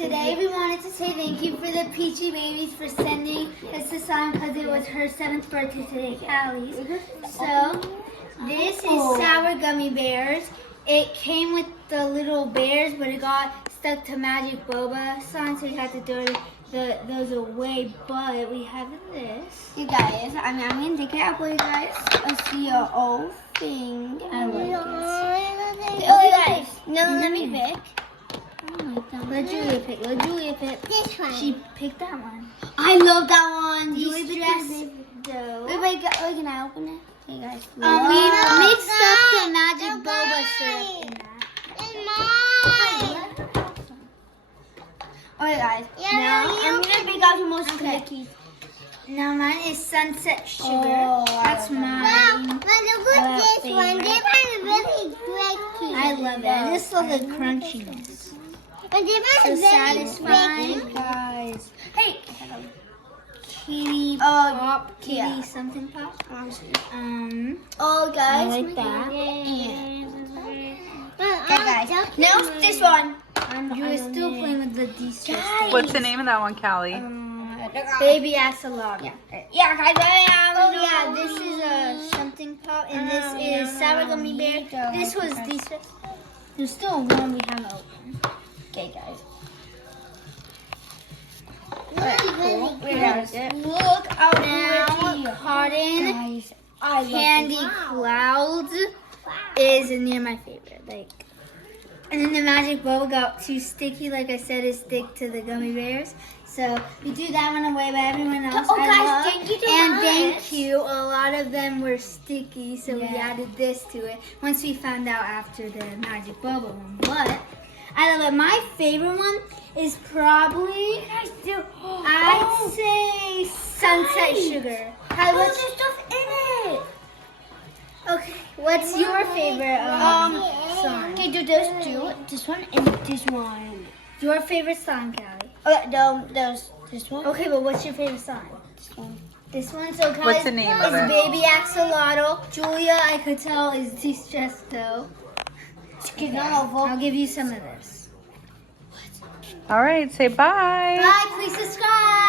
Today we wanted to say thank you for the Peachy babies for sending us the song because it was her 7th birthday today, Callie's. So this is Sour Gummy Bears. It came with the little bears, but it got stuck to Magic Boba song, so we had to throw those away. But we have this. You guys, I'm gonna take it out for you guys. Let's see your old thing. I like it. Oh, you guys. No, let me pick. Oh my God. Let Julia pick. Let Julia pick. This one. She picked that one. I love that one. De-stress dough. Wait, can I open it? Okay, guys. We mixed up the Magic Boba syrup in that. Alright, guys. Now I'm gonna pick out the most cookies. Now mine is Sunset Sugar. Oh, That's mine. Wow, but look at this one. They have really great. I love it. I just love the crunchiness. But they So have satisfying, guys. Hey, kitty pop, kitty yeah. something pop. Oh, guys. I like that. Okay, guys. Now this one. Julia's still playing with the de-stress. What's the name of that one, Callie? Baby axolotl. Yeah, guys. Oh yeah, this is a something pop, and this is sour gummy bear. This was de-stress. There's still one we haven't opened. Okay, guys. Look out now, cotton candy clouds is near my favorite. Like, and then the Magic Bubble got too sticky, like I said, it stick to the gummy bears. So we threw that one away, but everyone else Oh, I guys, love. thank you so And much. thank you. A lot of them were sticky, so we Yeah. added this to it once we found out after the Magic Bubble one. But I love it. My favorite one is probably, I'd say Sunset Sugar. How, what's there's stuff in it. Okay, what's your favorite song? Okay, do this, this one, and this one. Your favorite song, Callie? No, there's this one. Okay, but what's your favorite song? This one. This one, so Callie's What's the name of it? Baby Axolotl. Julia, I could tell, is de-stressed though. Okay, I'll give you some of this. All right, say bye. Bye, please subscribe.